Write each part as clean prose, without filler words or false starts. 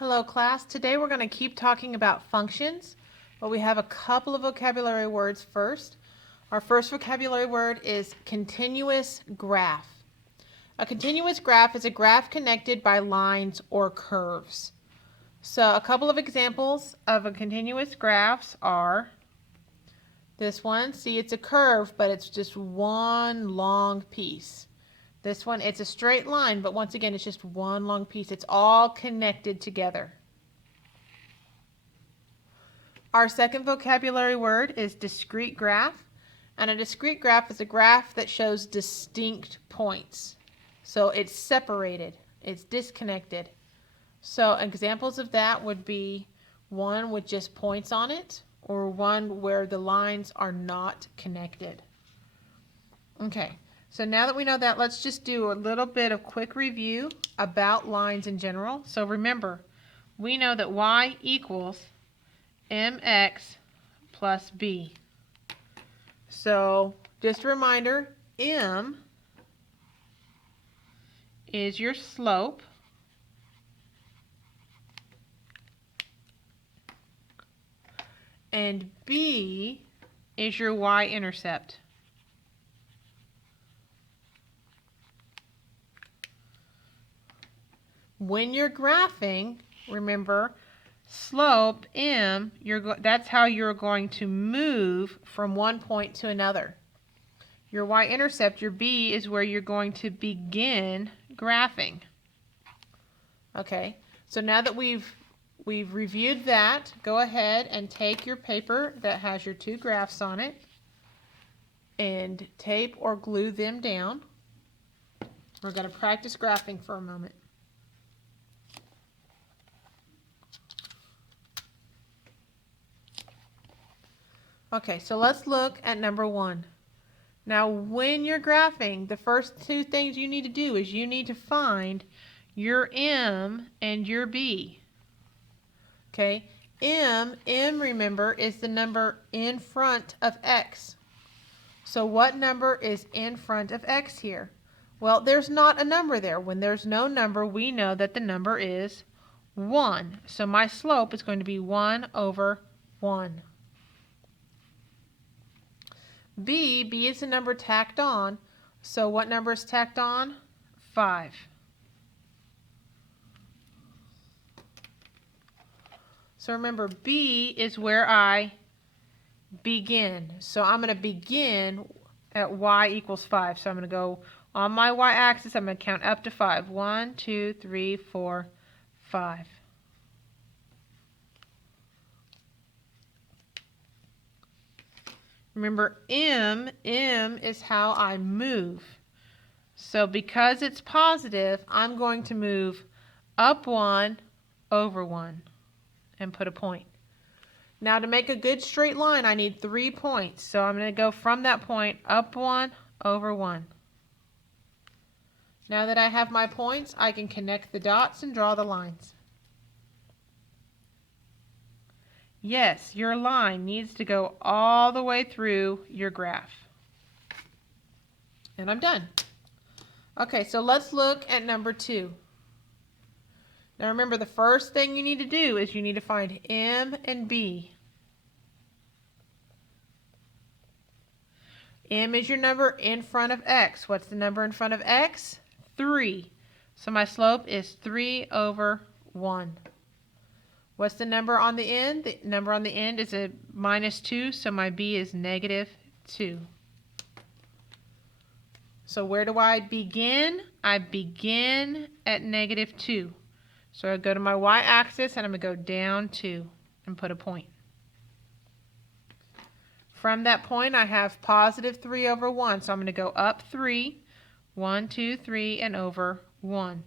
Hello class, today we're going to keep talking about functions, but we have a couple of vocabulary words first. Our first vocabulary word is continuous graph. A continuous graph is a graph connected by lines or curves. So a couple of examples of a continuous graphs are this one. See, it's a curve, but it's just one long piece. This one, it's a straight line, but once again, it's just one long piece. It's all connected together. Our second vocabulary word is discrete graph. And a discrete graph is a graph that shows distinct points. So it's separated, it's disconnected. So examples of that would be one with just points on it, or one where the lines are not connected. Okay. So now that we know that, let's just do a little bit of quick review about lines in general. So remember, we know that y equals mx plus b. So just a reminder, m is your slope, and b is your y-intercept. When you're graphing, remember, slope, m, that's how you're going to move from one point to another. Your y-intercept, your b, is where you're going to begin graphing. Okay, so now that we've reviewed that, go ahead and take your paper that has your two graphs on it and tape or glue them down. We're going to practice graphing for a moment. Okay, so let's look at number one. Now, when you're graphing, the first two things you need to do is you need to find your m and your b. Okay, m, remember, is the number in front of x. So what number is in front of x here? Well, there's not a number there. When there's no number, we know that the number is 1. So my slope is going to be 1 over 1. B is the number tacked on. So what number is tacked on? 5. So remember, B is where I begin. So I'm going to begin at y equals 5. So I'm going to go on my y-axis. I'm going to count up to 5. 1, 2, 3, 4, 5. Remember, m is how I move. So because it's positive, I'm going to move up 1 over 1 and put a point. Now to make a good straight line, I need 3 points. So I'm going to go from that point up 1 over 1. Now that I have my points, I can connect the dots and draw the lines. Yes, your line needs to go all the way through your graph. And I'm done. Okay, so let's look at number 2. Now remember, the first thing you need to do is you need to find m and b. M is your number in front of x. What's the number in front of x? 3. So my slope is 3 over 1. What's the number on the end? The number on the end is a minus 2, so my b is negative 2. So where do I begin? I begin at negative 2. So I go to my y-axis and I'm going to go down 2 and put a point. From that point, I have positive 3 over 1. So I'm going to go up 3, 1, 2, 3, and over 1.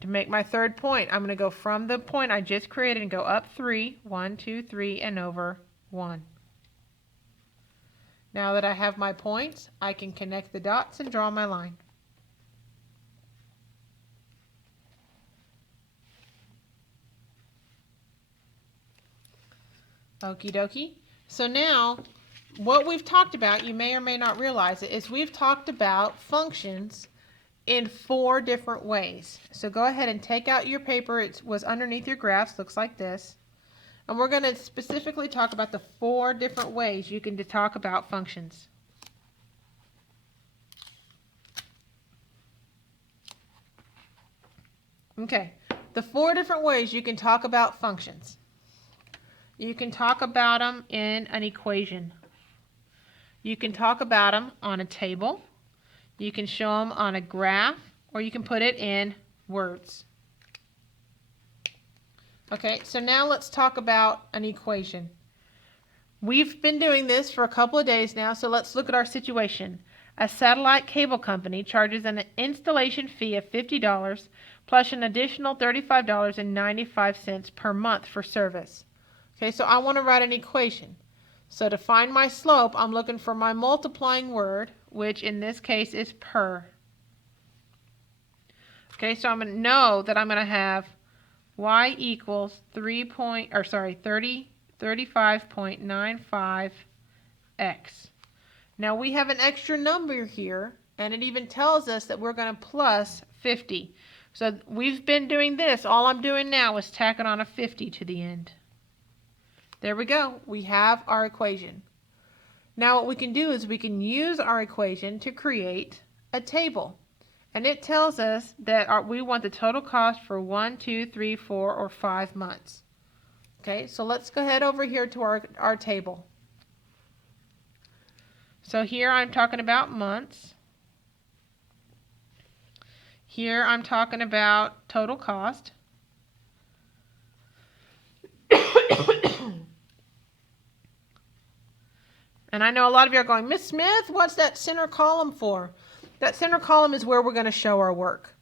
To make my third point, I'm going to go from the point I just created and go up 3, 1, 2, 3, and over 1. Now that I have my points, I can connect the dots and draw my line. Okie dokie. So now, what we've talked about, you may or may not realize it, is we've talked about functions in 4 different ways. So go ahead and take out your paper. It was underneath your graphs, looks like this. And we're going to specifically talk about the 4 different ways you can talk about functions. Okay, the 4 different ways you can talk about functions. You can talk about them in an equation. You can talk about them on a table. You can show them on a graph, or you can put it in words. Okay, so now let's talk about an equation. We've been doing this for a couple of days now, so let's look at our situation. A satellite cable company charges an installation fee of $50 plus an additional $35.95 per month for service. Okay, so I want to write an equation. So to find my slope, I'm looking for my multiplying word, which in this case is per. Okay, so I'm going to know that I'm going to have y equals 35.95 x. Now we have an extra number here, and it even tells us that we're going to plus 50. So we've been doing this. All I'm doing now is tacking on a 50 to the end. There we go. We have our equation. Now what we can do is we can use our equation to create a table. And it tells us that we want the total cost for 1, 2, 3, 4, or 5 months. Okay, so let's go ahead over here to our table. So here I'm talking about months. Here I'm talking about total cost. And I know a lot of you are going, Miss Smith, what's that center column for? That center column is where we're going to show our work.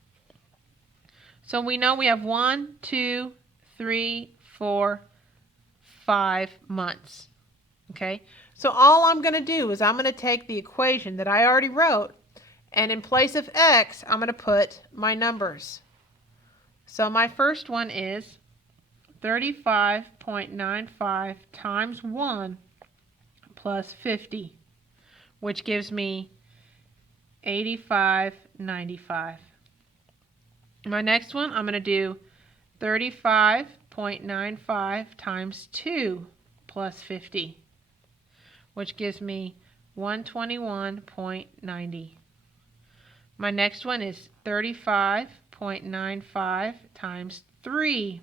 So we know we have 1, 2, 3, 4, 5 months. Okay, so all I'm going to do is I'm going to take the equation that I already wrote, and in place of x, I'm going to put my numbers. So my first one is 35.95 times 1 plus 50, which gives me 85.95. My next one, I'm going to do 35.95 times 2 plus 50, which gives me 121.90. My next one is 35.95 times 3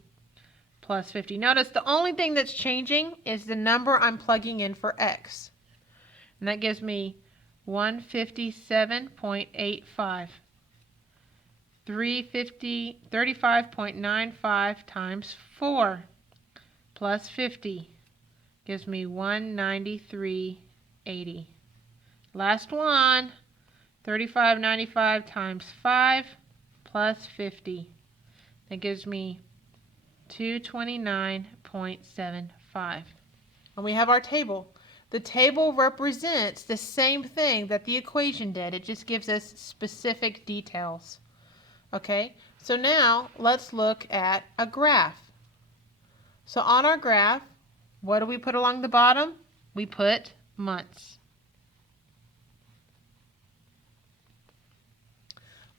plus 50. Notice the only thing that's changing is the number I'm plugging in for x. And that gives me 157.85. 35.95 times 4 plus 50 gives me 193.80. Last one, 35.95 times 5 plus 50. That gives me 229.75. And we have our table. The table represents the same thing that the equation did. It just gives us specific details. Okay, so now let's look at a graph. So on our graph, what do we put along the bottom? We put months.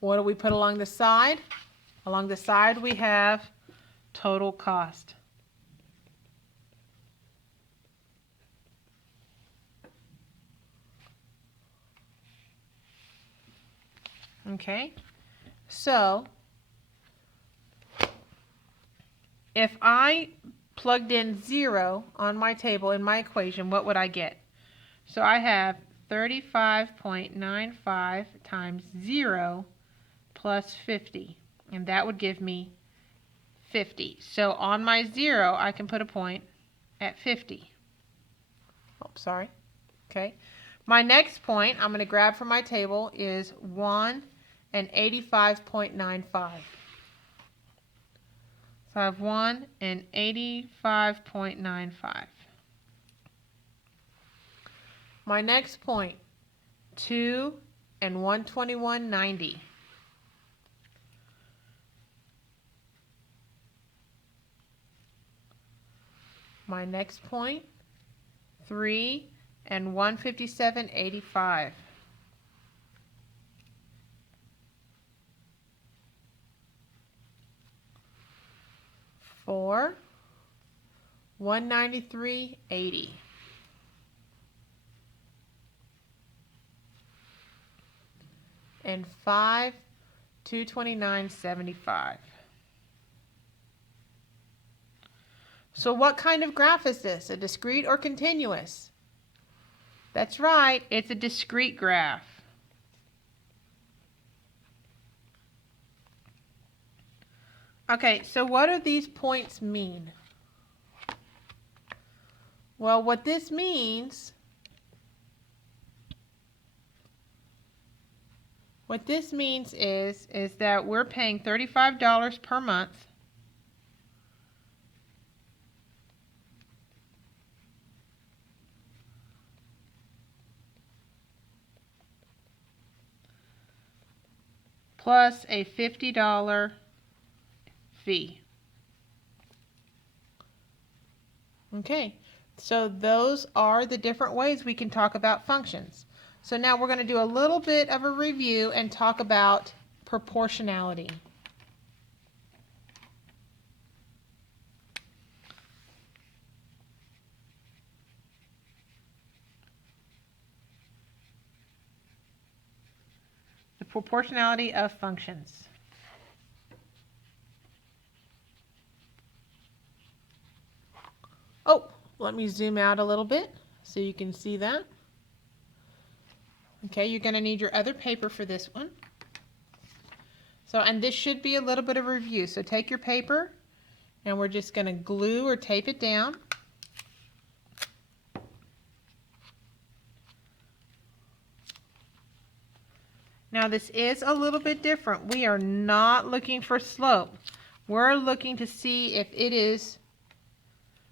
What do we put along the side? Along the side we have total cost. Okay, so if I plugged in 0 on my table in my equation, what would I get? So I have 35.95 times 0 plus 50, and that would give me 50. So on my 0, I can put a point at 50. Oh, sorry. Okay. My next point I'm going to grab from my table is 1 and 85.95. So I have 1 and 85.95. My next point, 2 and 121.90. My next point, 3 and 157.85. 4, 193.80. And 5, 229.75. So what kind of graph is this? A discrete or continuous? That's right, it's a discrete graph. Okay, so what do these points mean? Well, what this means is that we're paying $35 per month plus a $50 fee. Okay, so those are the different ways we can talk about functions. So now we're going to do a little bit of a review and talk about proportionality. The proportionality of functions. Oh, let me zoom out a little bit so you can see that. Okay, you're going to need your other paper for this one. So, and this should be a little bit of a review. So take your paper and we're just going to glue or tape it down. Now this is a little bit different. We are not looking for slope. We're looking to see if it is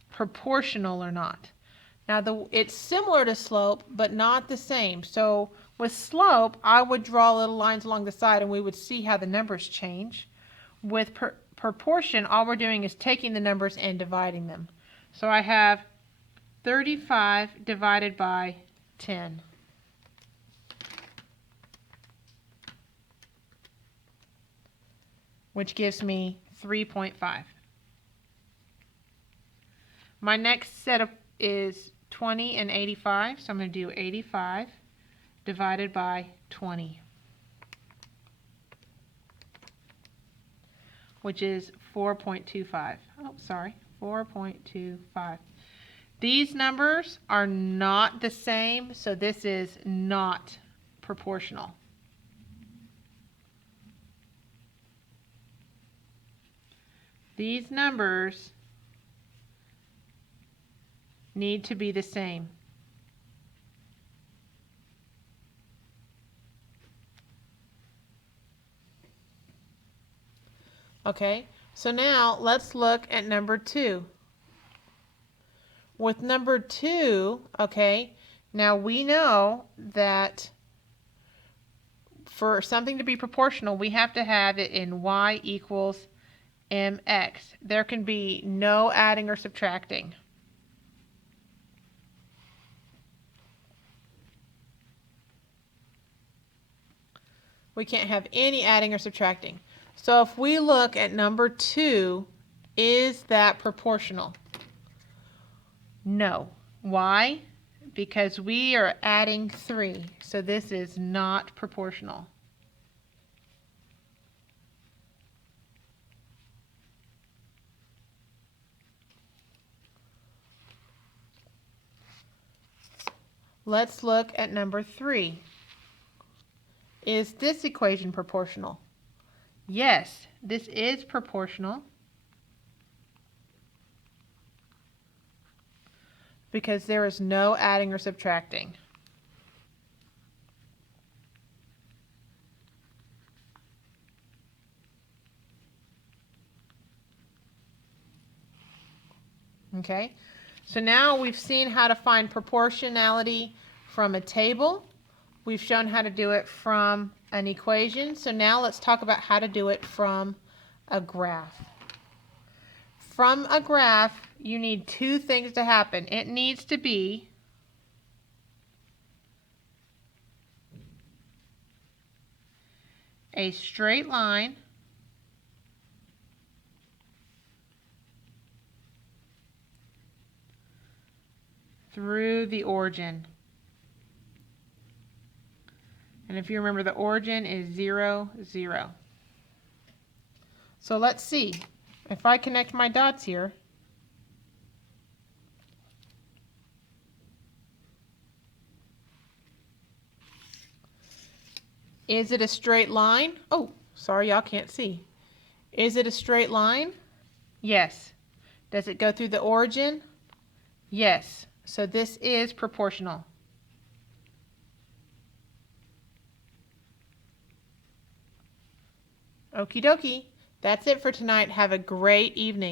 proportional or not. Now it's similar to slope, but not the same. So with slope, I would draw little lines along the side and we would see how the numbers change. With proportion, all we're doing is taking the numbers and dividing them. So I have 35 divided by 10. Which gives me 3.5. My next set is 20 and 85, so I'm going to do 85 divided by 20, which is 4.25. Oh, sorry, 4.25. These numbers are not the same, so this is not proportional. These numbers need to be the same. Okay, so now let's look at number 2. With number 2, okay, now we know that for something to be proportional, we have to have it in y equals mx. There can be no adding or subtracting. We can't have any adding or subtracting. So if we look at number 2, is that proportional? No. Why? Because we are adding 3. So this is not proportional. Let's look at number 3. Is this equation proportional? Yes, this is proportional because there is no adding or subtracting. Okay, so now we've seen how to find proportionality from a table. We've shown how to do it from an equation. So now let's talk about how to do it from a graph. From a graph, you need 2 things to happen. It needs to be a straight line through the origin. And if you remember, the origin is 0, 0. So let's see. If I connect my dots here, is it a straight line? Oh, sorry, y'all can't see. Is it a straight line? Yes. Does it go through the origin? Yes. So this is proportional. Okie dokie. That's it for tonight. Have a great evening.